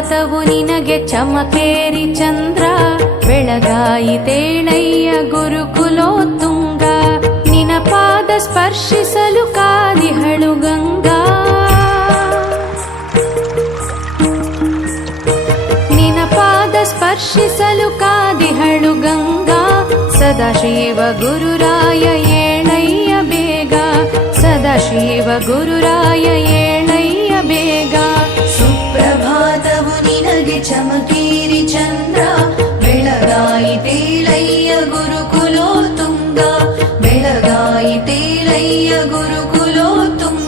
ಸುಪ್ರಭಾತವು ನಿನಗೆ ಚಮಕೇರಿ ಚಂದ್ರ, ಬೆಳಗಾಯಿತೇಳಯ್ಯ ಗುರುಕುಲೋತ್ತುಂಗ. ನಿನ ಪಾದ ಸ್ಪರ್ಶಿಸಲು ಕಾದಿಹಳು ಗಂಗಾ, ನಿನ ಪಾದ ಸ್ಪರ್ಶಿಸಲು ಕಾದಿಹಳು ಗಂಗಾ. ಸದಾಶಿವ ಗುರುರಾಯ ಏಳಯ್ಯ ಬೇಗ, ಸದಾಶಿವ ಗುರುರಾಯ ಏಳಯ್ಯ ಬೇಗ. ಸುಪ್ರಭಾತವು ನಿನಗೆ ಚಮಕೇರಿ ಚಂದ್ರ, ಬೆಳಗಾಯಿತೇಳಯ್ಯ ಗುರುಕುಲೋತ್ತುಂಗ, ಬೆಳಗಾಯಿತೇಳಯ್ಯ ಗುರುಕುಲೋತ್ತುಂಗ.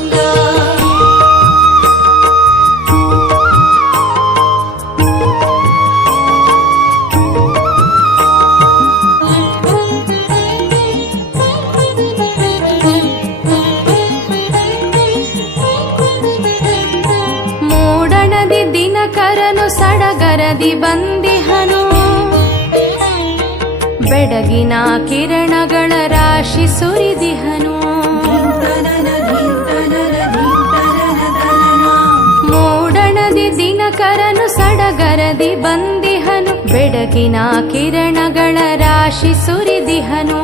ದಿನಕರನು ಸಡಗರದಿ ಬಂದಿಹನು, ಬೆಡಗಿನ ಕಿರಣಗಳ ರಾಶಿ ಸುರಿದಿಹನು. ಮೂಡಣದಿ ದಿನಕರನು ಸಡಗರದಿ ಬಂದಿಹನು, ಬೆಡಗಿನ ಕಿರಣಗಳ ರಾಶಿ ಸುರಿದಿಹನು.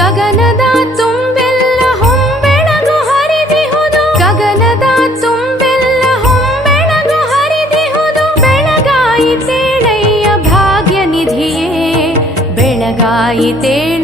ಗಗನದ ತುಂಬೆಲ್ಲ ಹೊಂಬೆಳಗು ಹರಿದಿಹುದು, ಗಗನದ ತುಂಬೆಲ್ಲ ಹೊಂಬೆಳಗು ಹರಿದಿಹುದು. ಬೆಳಗಾಯಿತೇಳಯ್ಯ ಭಾಗ್ಯ ನಿಧಿಯೇ, ಬೆಳಗಾಯಿತೇಳ